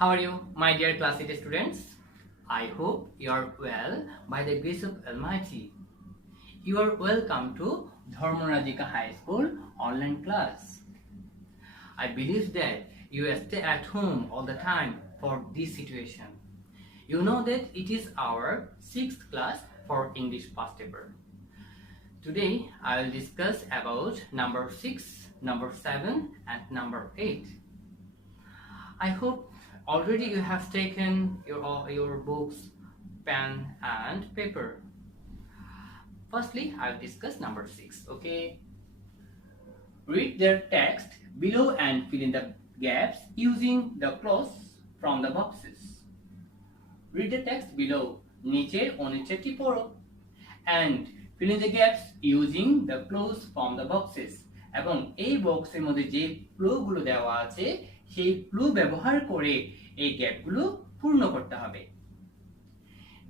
How are you, my dear class 8 students? I hope you are well by the grace of Almighty. You are welcome to Dharmarajika High School online class. I believe that you stay at home all the time for this situation. You know that it is our 6th class for English past paper. Today I will discuss about number 6, number 7 and number 8. I hope already you have taken your books, pen and paper. Firstly, I will discuss number 6. Okay. Read the text below and fill in the gaps using the clues from the boxes. Read the text below. নিচের অনুচ্ছেদটি পড়ো and fill in the gaps using the clues from the boxes. এবং এই বক্সের মধ্যে যে ক্লুগুলো দেওয়া আছে সেই ক্লু ব্যবহার করে এই গ্যাপগুলো পূর্ণ করতে হবে।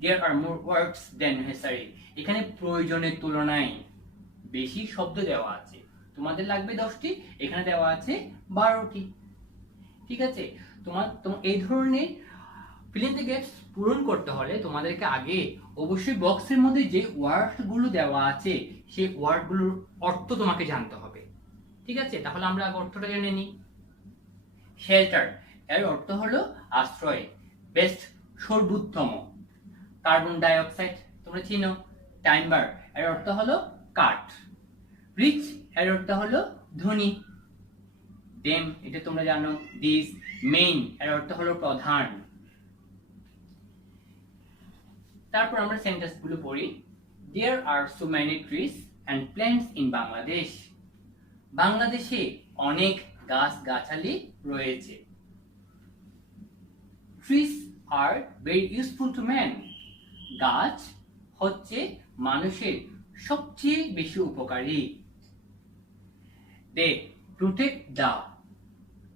There are more words than necessary. এখানে প্রয়োজনের তুলনায় বেশি শব্দ দেওয়া আছে। তোমাদের লাগবে 10টি, এখানে দেওয়া আছে 12টি। ঠিক আছে, তোমার এই ধরনের fill in the gaps পূরণ করতে হলে তোমাদেরকে আগে অবশ্যই বক্সের মধ্যে যে ওয়ার্ডগুলো দেওয়া আছে সেই ওয়ার্ডগুলোর অর্থ তোমাকে জানতে হবে। ঠিক আছে, তাহলে আমরা আগে অর্থটা জেনে নিই। শেল্টার এর অর্থ হলো আশ্রয়, বেস্ট সর্বোত্তম। কার্বন ডাই অক্সাইড তোমরা চিনো। টাইম্বার এর অর্থ হলো কাঠ। রিচ এর অর্থ হলো ধনী। দেম এটা তোমরা জানো। দিস মেইন এর অর্থ হলো প্রধান। তারপর আমরা সেন্টেন্সগুলো পড়ি। There are so many trees and plants in Bangladesh. বাংলাদেশে অনেক গাছ-গাছালি রয়েছে। Trees are very useful to man. গাছ হচ্ছে মানুষের সবচেয়ে বেশি উপকারী। They protect the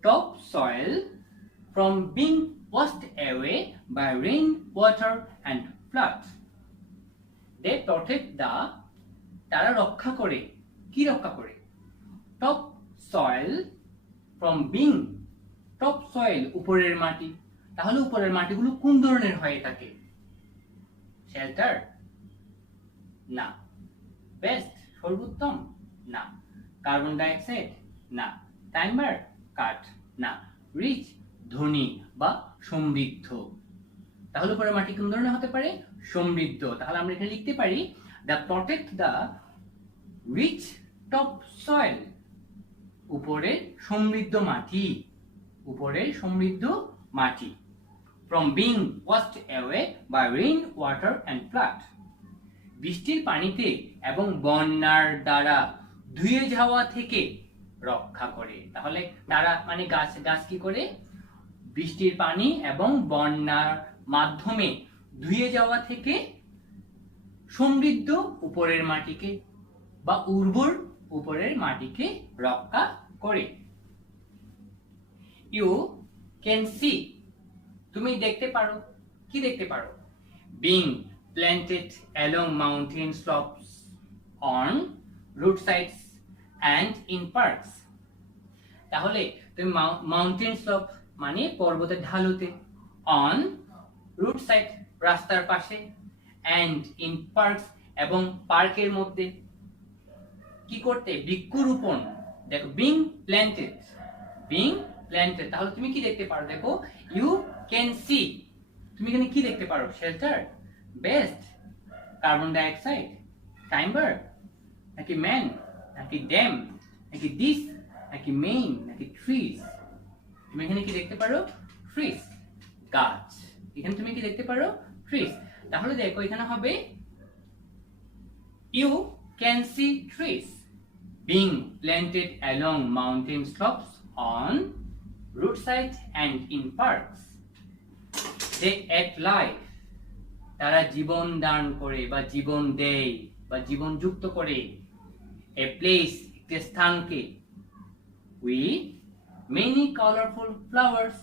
top soil from being washed away by rain, water and flood. They protect the তারা রক্ষা করে। কি রক্ষা করে? Top soil from being. Top soil উপরের মাটি। তাহলে উপরের মাটিগুলো কোন ধরনের হয়ে থাকে? শেল্টার না। বেস্ট সর্বোত্তম না। কার্বন ডাই অক্সাইড না। টাইম্বার কাঠ না। রিচ ধনী বা সমৃদ্ধ। তাহলে উপরের মাটি কোন ধরনের হতে পারে? সমৃদ্ধ। তাহলে আমরা এখানে লিখতে পারি the protect the rich top soil. উপরের সমৃদ্ধ মাটি। উপরের সমৃদ্ধ মাটি। From being washed away by rain, water and flood. বৃষ্টির পানিতে এবং বন্যার দ্বারা ধুয়ে যাওয়া থেকে রক্ষা করে। তাহলে তারা মানে গাছ গাছ কি করে? বৃষ্টির পানি এবং বন্যার মাধ্যমে ধুয়ে যাওয়া থেকে সমৃদ্ধ উপরের মাটিকে বা উর্বর উপরের মাটিকে রক্ষা করে। ইউ ক্যান সি তুমি দেখতে পারো। কি দেখতে পারো? Being planted along mountain slopes, on roadsides and in parks. তাহলে তুমি মাউন্টেন স্লোপ মানে পর্বতের ঢালুতে, অন রুট সাইড রাস্তার পাশে, অ্যান্ড ইন পার্কস এবং পার্কের মধ্যে কি করতে? বৃক্ষরোপণ। দেখো বিং প্ল্যান্টেড, বিং প্ল্যান্টেড। তাহলে তুমি কি দেখতে পারো? দেখো ইউ ক্যান সি। তুমি এখানে কি দেখতে পারো? Shelter, best, carbon die oxide, টাইম্বার নাকি ম্যান নাকি ড্যাম নাকি দিস নাকি মেইন নাকি ট্রিজ? তুমি এখানে কি দেখতে পারো? ট্রিজ, গাছ। এখানে তুমি কি দেখতে পারো? ট্রিজ। তাহলে দেখো এখানে হবে you can see trees being planted along mountain slopes, on roadside and in parks. They act life. তারা জীবন দান করে বা জীবন দেয় বা জীবন যুক্ত করে। A place একটি স্থানকে। With many colorful flowers,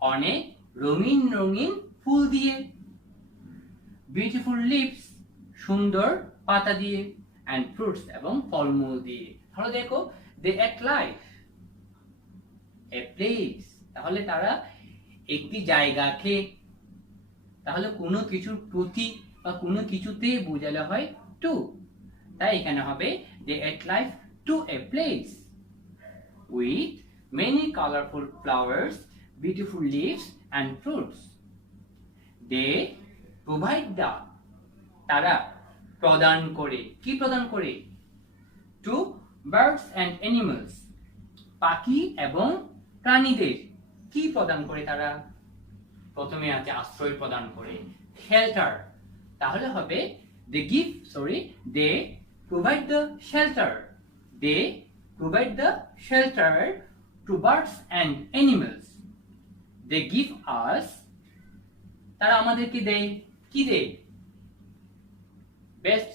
অনেক রঙিন রঙিন ফুল দিয়ে। Beautiful leaves, সুন্দর পাতা দিয়ে। and fruits এবং ফলমূল দিয়ে। তাহলে দেখো they act life, a place। তাহলে তারা একটি জায়গাকে, তাহলে কোনো কিছুর প্রতি বা কোনো কিছুতে বোঝালে হয় টু, তাই এখানে হবে they ate life to a place with many colorful flowers, beautiful leaves and fruits. They provide the, তারা প্রদান করে, কি প্রদান করে? to birds and animals, পাখি এবং প্রাণীদের কি প্রদান করে তারা? প্রথমে আছে আশ্রয় প্রদান করে, shelter, তাহলে হবে they provide the shelter, they provide the shelter to birds and animals. They give us, তারা আমাদেরকে দেয়, কি দেয়? বেস্ট।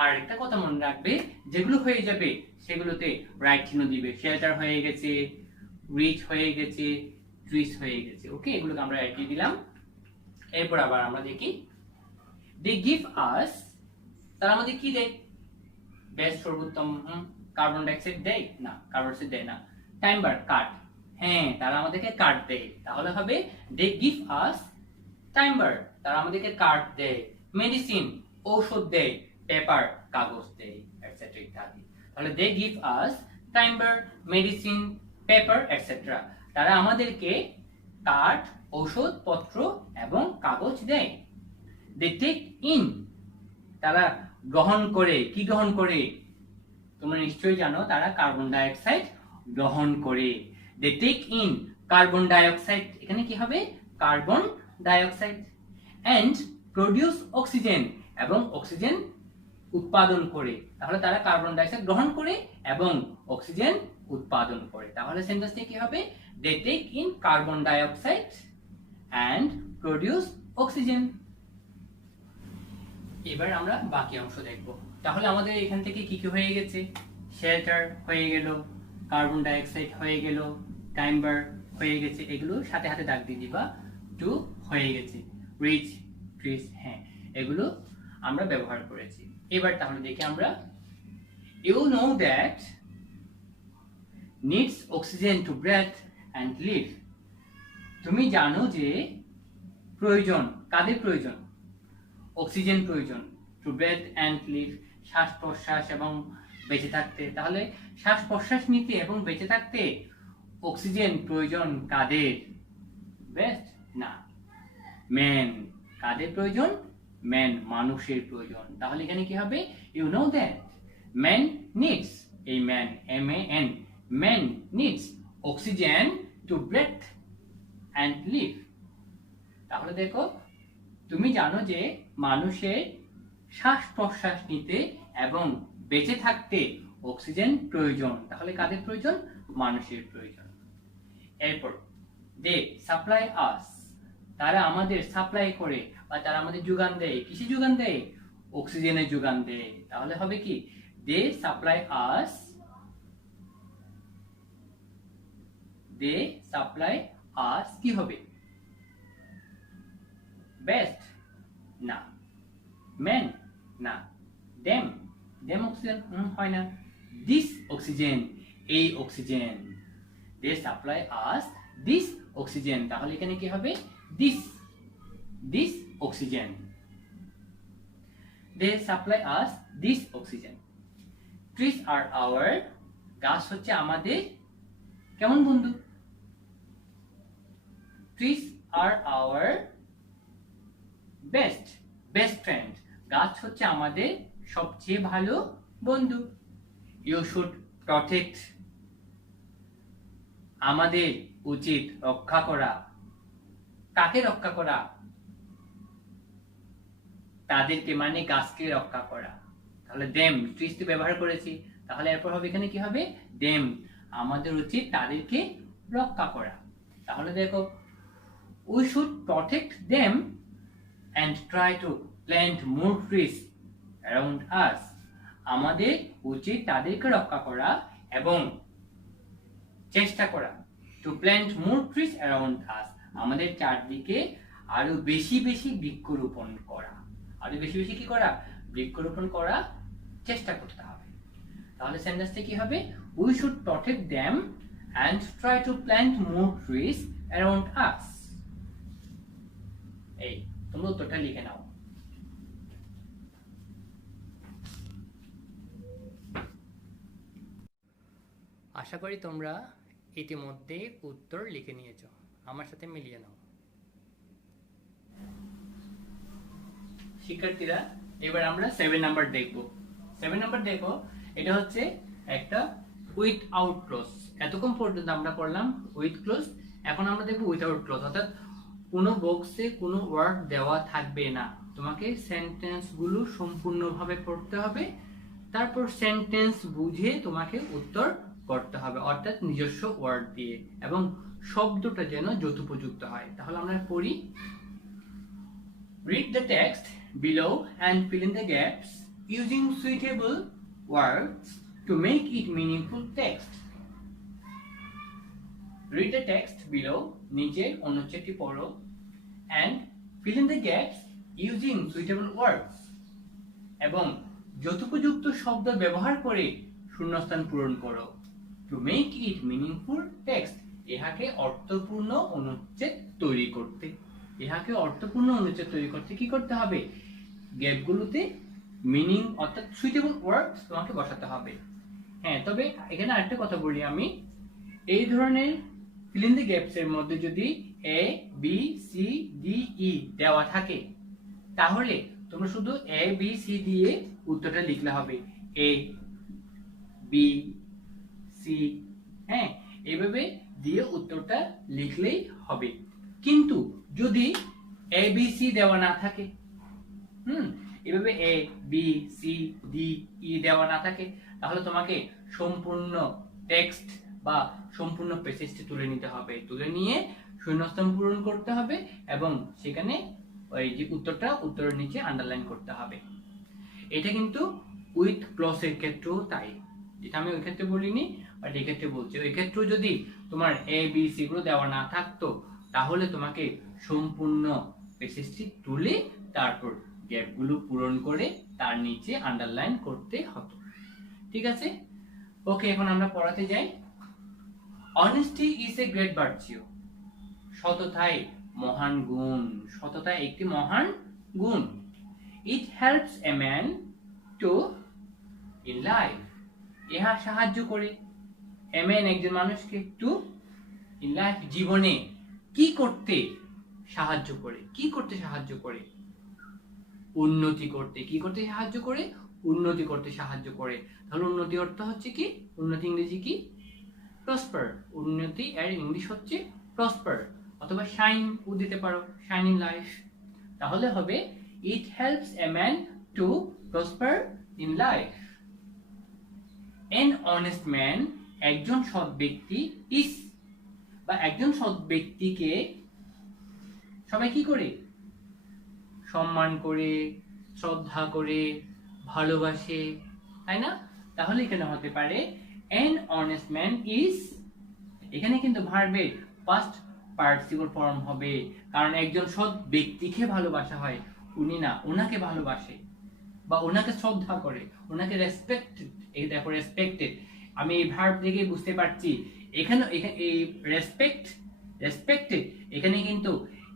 আর একটা কথা মনে রাখবে, যেগুলো হয়ে যাবে সেগুলোতে রাইট চিহ্ন দিবে। শেল্টার হয়ে গেছে, রিচ হয়ে গেছে, ট্রিস হয়ে গেছে, ওকে, এগুলোকে আমরা রাইট দিয়ে দিলাম। এরপর আবার আমরা দেখি they give us, তারা আমাদের কি দেয়? বেস্ট, সর্বোত্তম, কার্বন ডাইঅক্সাইড দেয় না, কার্বন ডাইঅক্সাইড দেয় না। টাইম্বার, কাঠ, হ্যাঁ তারা আমাদেরকে কাঠ দেয়, তাহলে হবে they give us টাইম্বার, তারা আমাদেরকে কাঠ দেয়। মেডিসিন, ঔষধ দেয়। পেপার, কাগজ দেয়, এটসেট্রা ইত্যাদি। তাহলে they give us timber, medicine, paper etcetera, তারা আমাদেরকে কাঠ, ঔষধ পত্র এবং কাগজ দেয়। they take in, তারা গ্রহণ করে, কি গ্রহণ করে? তোমরা নিশ্চয়ই জানো তারা কার্বন ডাইঅক্সাইড গ্রহণ করে। they take in carbon dioxide, এখানে কি হবে? Carbon dioxide. and produce oxygen, এবং অক্সিজেন উৎপাদন করে, তাহলে তারা কার্বন ডাইঅক্সাইড গ্রহণ করে এবং অক্সিজেন উৎপাদন করে। তাহলে সেন্টেন্সটি কি হবে? they take in carbon dioxide and produce oxygen. এবার আমরা বাকি অংশ দেখব। তাহলে আমাদের এখান থেকে কি কি হয়ে গেছে? শেল্টার হয়ে গেল, কার্বন ডাইঅক্সাইড হয়ে গেল, টাইম্বার হয়ে গেছে, এগুলো সাথে সাথে দাগ দিয়ে দিবা। টু হয়ে গেছে, রিচ, ট্রিস, হ্যাঁ এগুলো আমরা ব্যবহার করেছি। এবার তাহলে দেখি আমরা, you know that needs oxygen to breathe and live. তুমি জানো যে প্রয়োজন, কাদের প্রয়োজন? অক্সিজেন প্রয়োজন, টু ব্রেথ অ্যান্ড লিভ, শ্বাস প্রশ্বাস এবং বেঁচে থাকতে। তাহলে শ্বাস প্রশ্বাস নিতে এবং বেঁচে থাকতে অক্সিজেন প্রয়োজন কাদের? বেস্ট না, ম্যান। কাদের প্রয়োজন? ম্যান, মানুষের প্রয়োজন। তাহলে এখানে কি হবে? You know that man needs, এই man, MAN, man needs oxygen to breathe and live. তাহলে দেখো, তুমি জানো যে মানুষের শ্বাস প্রশ্বাস নিতে এবং বেঁচে থাকতে অক্সিজেন প্রয়োজন। তাহলে কাদের প্রয়োজন? মানুষের প্রয়োজন। এরপর দে সাপ্লাই আস, তারা আমাদের সাপ্লাই করে বা তারা আমাদের যোগান দেয়। কিসে যোগান দেয়? অক্সিজেনের যোগান দেয়। তাহলে হবে কি? দে সাপ্লাই আস, দে সাপ্লাই আস, কি হবে? বেস্ট না, ম্যান না, দেম, দেম অক্সিজেন হয় না। দিস অক্সিজেন, এই oxygen. They supply us this oxygen. তাহলে এখানে কি হবে? This, this oxygen. They supply us this oxygen. Trees are our, গাছ হচ্ছে আমাদের কেমন বন্ধু? Trees are our best, best friend. গাছ হচ্ছে আমাদের সবচেয়ে ভালো বন্ধু। ইউ শুড প্রটেক্ট, আমাদের উচিত রক্ষা করা। কাকে রক্ষা করা? তাদেরকে, মানে গাছকে রক্ষা করা। তাহলে দেম, ট্রিজ তো ব্যবহার করেছি, তাহলে এরপর হবে এখানে কি হবে? দেম, আমাদের উচিত তাদেরকে রক্ষা করা। তাহলে দেখো, we should protect them and try to plant more trees around us. আমাদের উচিত তাদেরকে রক্ষা করা এবং চেষ্টা করা to plant more trees around us, আমাদের চারদিকে আরো বেশি বেশি বৃক্ষরোপণ করা। আরো বেশি বেশি কি করা? বৃক্ষরোপণ করা চেষ্টা করতে হবে। তাহলে সেন্টেন্সটা কি হবে? We should protect them and try to plant more trees around us. এই তোমরা উত্তরটা লিখে নাও। আশা করি তোমরা ইতিমধ্যে উত্তর লিখে নিয়েছো, আমার সাথে মিলিয়ে নাও। শিক্ষার্থীরা, এবার আমরা 7 নাম্বার দেখব। 7 নাম্বার দেখো, এটা হচ্ছে একটা উইথআউট ক্লজ। এতক্ষণ পর্যন্ত আমরা পড়লাম উইথ ক্লজ, এখন আমরা দেখব উইথআউট ক্লজ, অর্থাৎ কোনো বক্সে কোনো ওয়ার্ড দেওয়া থাকবে না। তোমাকে সেন্টেন্সগুলো সম্পূর্ণভাবে পড়তে হবে, তারপর সেন্টেন্স বুঝে তোমাকে উত্তর করতে হবে, অর্থাৎ নিজস্ব ওয়ার্ড দিয়ে, এবং শব্দটা যেন যথোপযুক্ত হয়। তাহলে আমরা পড়ি। Read the text below and fill in the gaps using suitable words to make it meaningful text. Read the text below, নিচে অনুচ্ছেদটি পড়ো, and fill in the gaps using suitable words, এবং যথোপযুক্ত শব্দ ব্যবহার করে শূন্যস্থান পূরণ করো। To make it meaningful text, ইহাকে অর্থপূর্ণ অনুচ্ছেদ তৈরি করতে, ইহাকে অর্থপূর্ণ অনুচ্ছেদ তৈরি করতে কি করতে হবে? গ্যাপগুলোতে মিনিং অর্থাৎ সুইটেবল ওয়ার্ডস তোমাকে বসাতে হবে। হ্যাঁ, তবে এখানে আরেকটা কথা বলি আমি, এই ধরনের ফিল ইন দ্য গ্যাপস এর মধ্যে যদি A B C D E দেওয়া থাকে, তাহলে তোমরা শুধু এ বি সি দিয়ে উত্তরটা লিখলে হবে। এ বি সি, হ্যাঁ, এইভাবে দিয়ে উত্তরটা লিখলেই হবে। কিন্তু যদি এ বি সি দেওয়া না থাকে, এভাবে A B C D E দেওয়া না থাকে, তাহলে তোমাকে সম্পূর্ণ টেক্সট বা সম্পূর্ণ প্যাসেজটি তুলে নিতে হবে, তুলে নিয়ে শূন্যস্থান পূরণ করতে হবে, এবং সেখানে ওই যে উত্তরের নিচে আন্ডারলাইন করতে হবে। এটা কিন্তু উইথ ক্লজের ক্ষেত্রেও তাই, যেটা আমি ওই ক্ষেত্রে বলিনি, বাট এই ক্ষেত্রে বলছি। ওই ক্ষেত্রে যদি তোমার এ বি সি গুলো দেওয়া না থাকতো, তাহলে তোমাকে সম্পূর্ণ প্যাসেজটি তুলে তারপর গ্যাপগুলো পূরণ করে তার নিচে আন্ডারলাইন করতে হতো। ঠিক আছে, ওকে, এখন আমরা পড়াতে যাই। Honesty is a great virtue. সততাই মহান গুণ, সততা একটি মহান গুণ। It helps a man to in life. ইহা সাহায্য করে a man একজন মানুষকে to in life জীবনে কি করতে সাহায্য করে, কি করতে সাহায্য করে? উন্নতি করতে। কি করতে সাহায্য করে? উন্নতি করতে সাহায্য করে। তাহলে উন্নতি অর্থ হচ্ছে কি? উন্নতি ইংরেজি কি? প্রসপার। উন্নতি এর ইংলিশ হচ্ছে প্রসপার, অথবা শাইন ও দিতে পারো, শাইন ইন লাইফ। তাহলে হবে it helps a man to prosper in life. N honest man, একজন সৎ ব্যক্তি, ইস বা একজন সৎ ব্যক্তিকে সবাই কি করে? সম্মান করে, শ্রদ্ধা করে, ভালোবাসে, তাই না? তাহলে এখানে হতে পারে an honest man is, এখানে কিন্তু ভার্বের past participle form হবে, কারণ একজন সৎ ব্যক্তিকে ভালোবাসা হয়, উনি না ওনাকে ভালোবাসে বা ওনাকে শ্রদ্ধা করে, ওনাকে রেসপেক্টেড। এই দেখো রেসপেক্টেড, আমি এই ভার্ব থেকে বুঝতে পারছি এখানে এই রেসপেক্টেড এখানে কিন্তু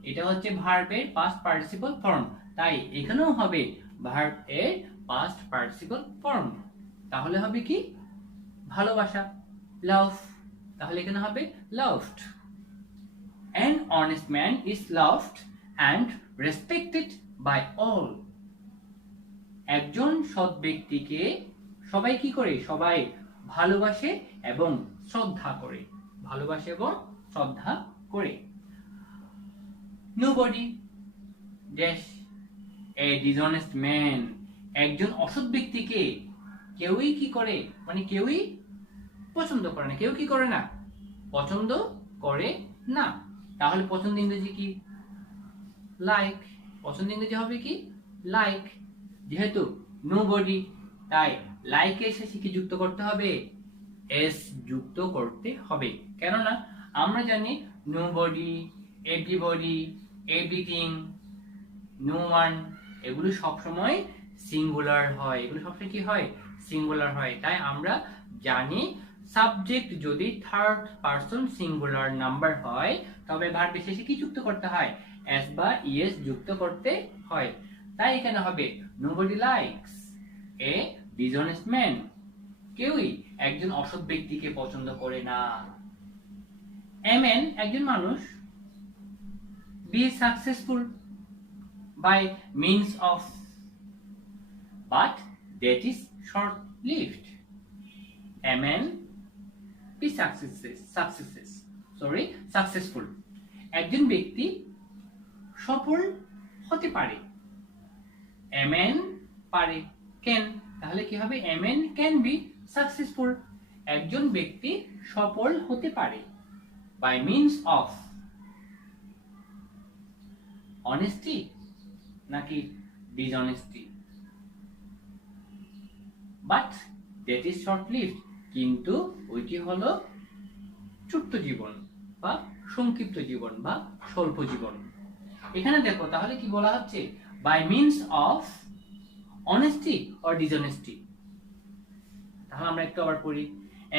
এটা হচ্ছে ভার্বের পাস্ট পার্টিসিপল ফর্ম, তাই এখানেও হবে ভার্ব এর পাস্ট পার্টিসিপল ফর্ম। তাহলে হবে কি? ভালোবাসা, লাভ। তাহলে এখানে হবে loved. An honest man is loved and respected by all. একজন সৎ ব্যক্তিকে সবাই কি করে? সবাই ভালোবাসে এবং শ্রদ্ধা করে, ভালোবাসে এবং শ্রদ্ধা করে। Nobody dash a dishonest man, একজন অসৎ ব্যক্তিকে কেউই কি করে? মানে কেউই পছন্দ করে না। কেউ কি করে না? পছন্দ করে না। তাহলে পছন্দ ইংরেজি কি? লাইক। পছন্দ ইংরেজি হবে কি? লাইক। যেহেতু নোবডি, তাই লাইক এর শেষে কি যুক্ত করতে হবে? এস যুক্ত করতে হবে। কেননা আমরা জানি nobody, everybody, everything, no one, এগুলো সবসময় সিঙ্গুলার হয়। এগুলো সবসময় কি হয়? সিঙ্গুলার হয়। তাই আমরা জানি সাবজেক্ট যদি থার্ড পারসন সিঙ্গুলার নাম্বার হয় তবে ভার্ব শেষে কি যুক্ত করতে হয়? এস বা ইএস যুক্ত করতে হয়। তাই এখানে হবে nobody likes a dishonest man. কেউই একজন অসৎ ব্যক্তিকে পছন্দ করে না। এ ম্যান একজন মানুষ be successful by means of but that is short lived. A man be successful একজন ব্যক্তি সফল হতে পারে। এ ম্যান পারে ক্যান, তাহলে কি হবে? এ ম্যান ক্যান বি সাকসেসফুল একজন ব্যক্তি সফল হতে পারে বাই মিনস অফ অনেস্টি নাকি dishonesty. But that is short lived, কিন্তু ওইটি হলো ছোট্ট জীবন বা সংক্ষিপ্ত জীবন বা স্বল্প জীবন। এখানে দেখো তাহলে কি বলা হচ্ছে? By means of honesty or dishonesty. তাহলে আমরা একটু আবার পড়ি।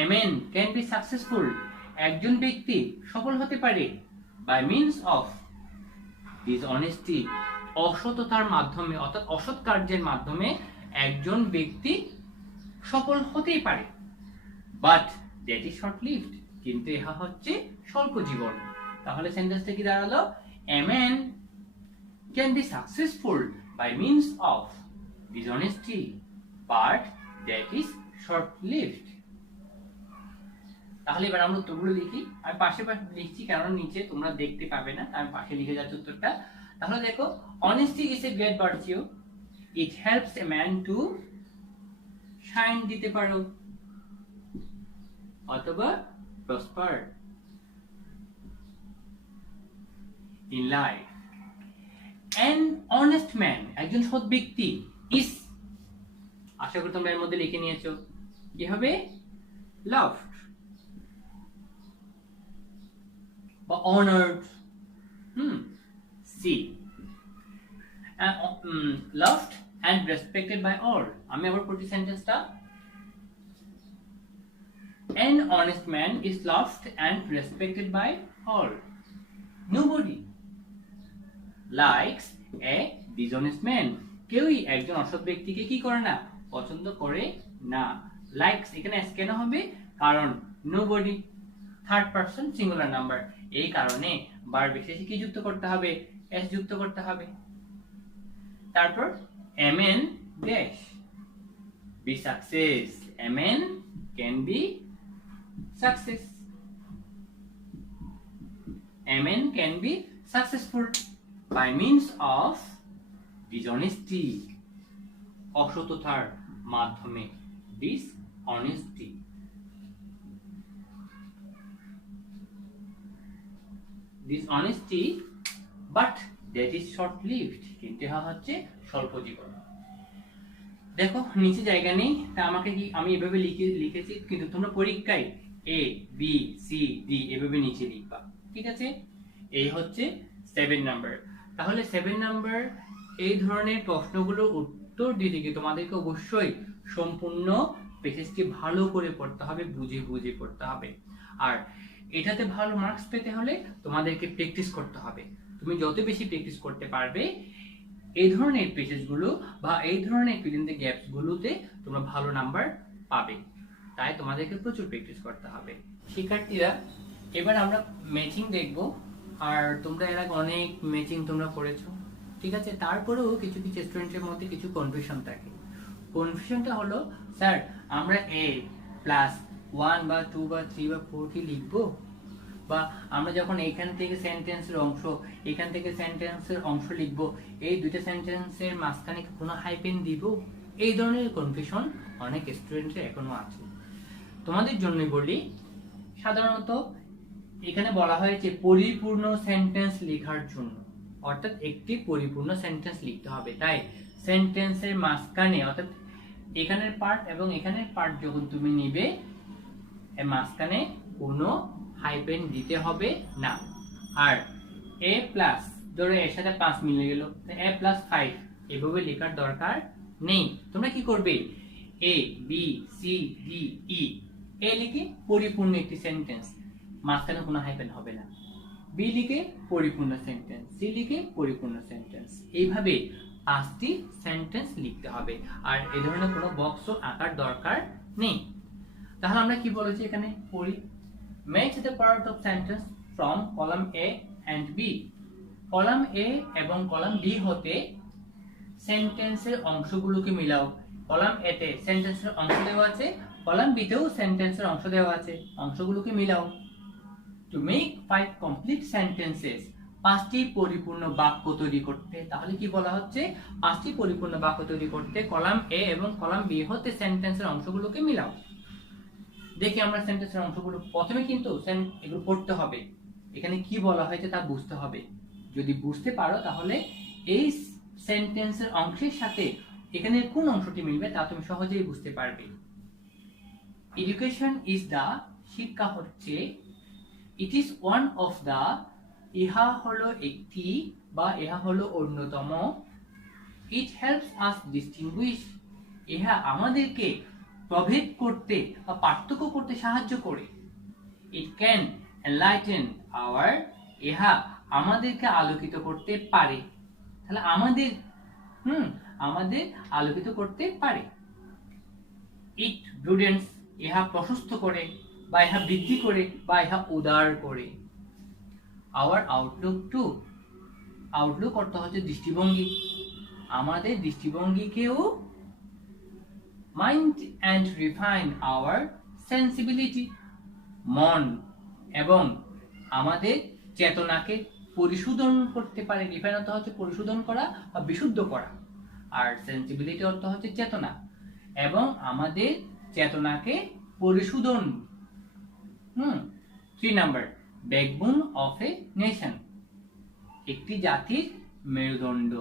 A man can be successful একজন ব্যক্তি সফল হতে পারে বাই মিনস অফ ডিসঅনেস্টি অসততার মাধ্যমে, অর্থাৎ অসৎ কার্যের মাধ্যমে একজন ব্যক্তি সফল হতেই পারে। But that is short lived, কিন্তু ইহা হচ্ছে স্বল্প জীবন। তাহলে সেন্টেন্সটা কি দাঁড়ালো? A man can be successful by means of dishonesty but that is short lived. তাহলে এবার আমরা উত্তরগুলো লিখি। আমি পাশে লিখছি কারণ নিচে তোমরা দেখতে পাবে না, আমি পাশে লিখে যাচ্ছি উত্তরটা। তাহলে দেখো, honesty is a great virtue, it helps a man to shine দিতে পারো অথবা prosper in life. An honest man একজন সৎ ব্যক্তি ইজ, আশা করি তোমরা এর মধ্যে লিখে নিয়েছো, কি হবে? লাভড বা honoured. She loved and respected by all. আমি আবার পড়ছি সেন্টেন্সটা। An honest man is loved and respected by all. Nobody likes a dishonest man. কেউই একজন অসৎ ব্যক্তিকে কি করে না? পছন্দ করে না। লাইকস এখানে এস কেন হবে? কারণ nobody third person singular number, এই কারণে ভার্ব শেষে কি যুক্ত করতে হবে? এস যুক্ত করতে হবে। তারপর a man dash be success. A man can be success. A man can be successful by means of dishonesty. অসততার মাধ্যমে, dishonesty. Dishonesty, but that is short lived, কিন্তু এটা হচ্ছে স্বল্প জীবন। দেখো নিচে জায়গা নেই, তা আমাকে কি আমি এভাবে লিখেছি, কিন্তু তোমরা পরীক্ষায় এ বি সি ডি এভাবে নিচে লিখবা, ঠিক আছে? এই হচ্ছে 7 নাম্বার। তাহলে 7 নাম্বার এই ধরনের প্রশ্নগুলো উত্তর দিতে গিয়ে তোমাদেরকে অবশ্যই সম্পূর্ণ প্যাসেজটি ভালো করে পড়তে হবে, বুঝে বুঝে পড়তে হবে। আর এটাতে ভালো মার্কস পেতে হলে তোমাদেরকে প্র্যাকটিস করতে হবে। তুমি যত বেশি প্র্যাকটিস করতে পারবে এই ধরনের পেজেসগুলো বা এই ধরনের ফিল ইন দ্য গ্যাপস গুলোতে তোমরা ভালো নাম্বার পাবে। তাই তোমাদেরকে প্রচুর প্র্যাকটিস করতে হবে। শিক্ষার্থীরা, এবার আমরা ম্যাচিং দেখব। আর তোমরা এর আগে অনেক ম্যাচিং তোমরা করেছো, ঠিক আছে? তারপরেও কিছু কিছু স্টুডেন্টের মধ্যে কিছু কনফিউশন থাকে। কনফিউশনটা হলো, স্যার আমরা a প্লাস 1 বা 2 বা 3 বা 4 কি লিখবো, বা আমরা যখন এখান থেকে সেন্টেন্সের অংশ, এখান থেকে সেন্টেন্সের অংশ লিখবো, এই দুইটা সেন্টেন্সের মাঝখানে কোনো হাইপেন দিব? এই ধরনের কনফিউশন অনেক স্টুডেন্টের এখনো আছে। তোমাদের জন্য বলি, সাধারণত এখানে বলা হয়েছে পরিপূর্ণ সেন্টেন্স লেখার জন্য, অর্থাৎ একটি পরিপূর্ণ সেন্টেন্স লিখতে হবে। তাই সেন্টেন্সের মাঝখানে, অর্থাৎ এখানের পার্ট এবং এখানের পার্ট যখন তুমি নিবে, এর মাঝখানে কোনো হাইপেন দিতে হবে না। আর a প্লাস, ধরো এর সাথে 5 মিলে গেল, a প্লাস 5 এভাবে লেখার দরকার নেই। তোমরা কি করবে? a b c d e এ লিখে পরিপূর্ণ একটি সেন্টেন্স, মাঝখানে কোনো হাইফেন হবে না। বি লিখে পরিপূর্ণ সেন্টেন্স, সি লিখে পরিপূর্ণ সেন্টেন্স। এইভাবে 5টি সেন্টেন্স লিখতে হবে, আর এই ধরনের কোনো বক্সও আঁকার দরকার নেই। তাহলে আমরা কি বলেছি এখানে পড়ি, match the part of sentence from column A and B. Column A এবং কলাম বি হতে সেন্টেন্সের অংশগুলোকে মিলাও। কলাম এ তে সেন্টেন্সের অংশ দেওয়া আছে, কলাম বি তেও সেন্টেন্সের অংশ দেওয়া আছে, অংশগুলোকে মিলাও। টু মেক 5 কমপ্লিট সেন্টেন্সেস, 5টি পরিপূর্ণ বাক্য তৈরি করতে। তাহলে কি বলা হচ্ছে, 5টি পরিপূর্ণ বাক্য তৈরি করতে কলাম এ এবং কলাম বি হতে সেন্টেন্সের অংশগুলোকে মিলাও। দেখি আমরা সেন্টেন্সের অংশগুলো, প্রথমে কিন্তু এগুলো পড়তে হবে, এখানে কি বলা হয়েছে তা বুঝতে হবে। যদি বুঝতে পারো তাহলে এই সেন্টেন্সের অংশের সাথে এখানে কোন অংশটি মিলবে তা তুমি সহজেই বুঝতে পারবে। এডুকেশন ইজ দা, শিক্ষা হচ্ছে, it is one of the, ইহা হলো একটি বা ইহা হলো অন্যতম, ইট হেল্পস আস ডিস্টিংগুইশ, ইহা আমাদেরকে প্রভেদ করতে বা পার্থক্য করতে সাহায্য করে। ইট ক্যান এনলাইটেন আওয়ার, ইহা আমাদেরকে আলোকিত করতে পারে। তাহলে আমাদের আলোকিত করতে পারে। ইট ব্রুডেন্স, ইহা প্রশস্ত করে বা ইহা বৃদ্ধি করে বা ইহা উদার করে। আওয়ার আউটলুক টু, আউটলুক অর্থ হচ্ছে দৃষ্টিভঙ্গি, আমাদের দৃষ্টিভঙ্গিকেও mind and refine our sensibility, মন এবং আমাদের চেতনাকে পরিশোধন করতে পারে। রিফাইন অর্থ হচ্ছে পরিশোধন করা বা বিশুদ্ধ করা, আর সেন্সিবিলিটি অর্থ হচ্ছে চেতনা, এবং আমাদের চেতনাকে পরিশোধন। 3 number, backbone of a nation, একটি জাতির মেরুদণ্ড।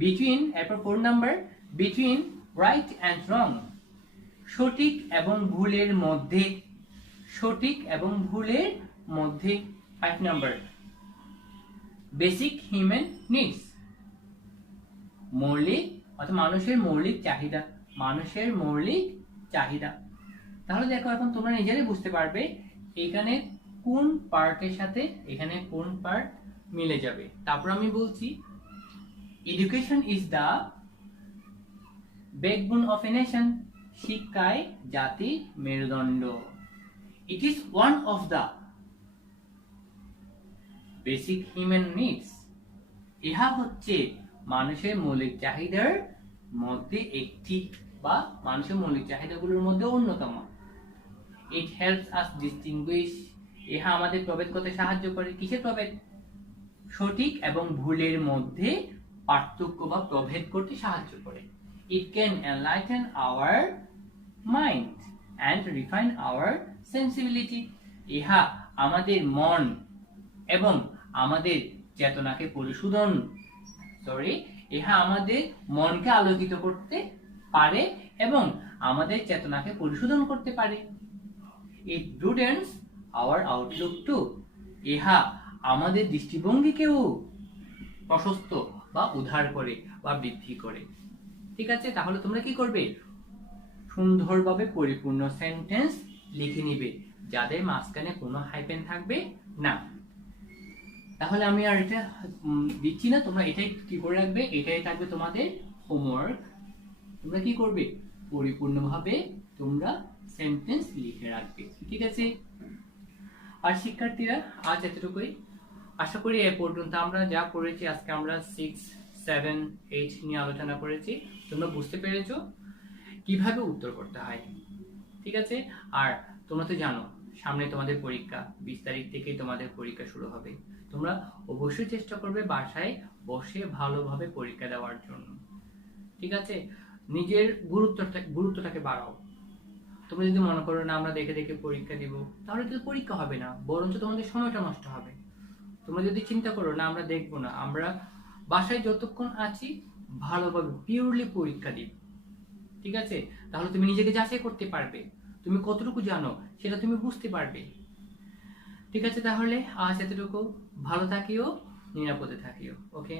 বিটুইন, এরপর 4 নাম্বার, বিটুইন রাইট অ্যান্ড রং, সঠিক এবং ভুলের মধ্যে, সঠিক এবং ভুলের মধ্যে। 5 নাম্বার, বেসিক হিউম্যান নিডস, মৌলিক অর্থাৎ মানুষের মৌলিক চাহিদা, মানুষের মৌলিক চাহিদা। তাহলে দেখো এখন তোমরা নিজেরাই বুঝতে পারবে এখানে কোন পার্টের সাথে এখানে কোন পার্ট মিলে যাবে। তারপর আমি বলছি, education is the backbone of a nation, শিক্ষায় জাতির মেরুদণ্ড। It is one of the basic human needs, ইহা হচ্ছে মানুষের মৌলিক চাহিদার মধ্যে একটি বা মানুষের মৌলিক চাহিদাগুলোর মধ্যে অন্যতম। ইট হেল্পস আস ডিস্টিংগুইশ, ইহা আমাদের প্রভেদ করতে সাহায্য করে। কিসের প্রভেদ? সঠিক এবং ভুলের মধ্যে পার্থক্য বা প্রভেদ করতে সাহায্য করে। It can enlighten our mind and refine our sensibility, ইহা আমাদের মন এবং আমাদের চেতনাকে পরিশোধন, ইহা আমাদের মনকে আলোকিত করতে পারে এবং আমাদের চেতনাকে পরিশোধন করতে পারে। ইট ব্রুডেন্স আওয়ার আউটলুক টু, ইহা আমাদের দৃষ্টিভঙ্গিকেও প্রশস্ত বা উদ্ধার করে বা বৃদ্ধি করে। ঠিক আছে, তাহলে তোমরা কি করবে? সুন্দরভাবে পরিপূর্ণ সেন্টেন্স লিখে নিবে, যাদের মাঝখানে কোনো হাইফেন থাকবে না। তাহলে আমি আর এটা দিচ্ছি না, তোমরা এটাই কি করে রাখবে, এটাই থাকবে তোমাদের হোমওয়ার্ক। তোমরা কি করবে? পরিপূর্ণভাবে তোমরা সেন্টেন্স লিখে রাখবে। ঠিক আছে? আর শিক্ষার্থীরা, আজ এতটুকুই। আশা করি এ পর্যন্ত আমরা যা পড়েছি, আজকে আমরা 6, 7, 8 নিয়ে আলোচনা করেছি। তোমরা বুঝতে পেরেছো কিভাবে উত্তর করতে হয়। ঠিক আছে? আর তোমরা তো জানো সামনে তোমাদের পরীক্ষা, 20 তারিখ থেকেই তোমাদের পরীক্ষা শুরু হবে। তোমরা অবশ্যই চেষ্টা করবে বাসায় বসে ভালোভাবে পরীক্ষা দেওয়ার জন্য। ঠিক আছে? নিজের গুরুত্বটাকে বাড়াও। তোমরা যদি মনে করো না আমরা দেখে দেখে পরীক্ষা দিব, তাহলে তো পরীক্ষা হবে না, বরঞ্চ তোমাদের সময়টা নষ্ট হবে। তোমরা যদি চিন্তা করো না আমরা দেখবো না, আমরা বাসায় যতক্ষণ আছি ভালোভাবে পিওরলি পরীক্ষা দিব। ঠিক আছে? তাহলে তুমি নিজেকে যাচাই করতে পারবে, তুমি কতটুকু জানো সেটা তুমি বুঝতে পারবে। ঠিক আছে, তাহলে আজ এতটুকু। ভালো থাকিও, নিরাপদে থাকিও। ওকে।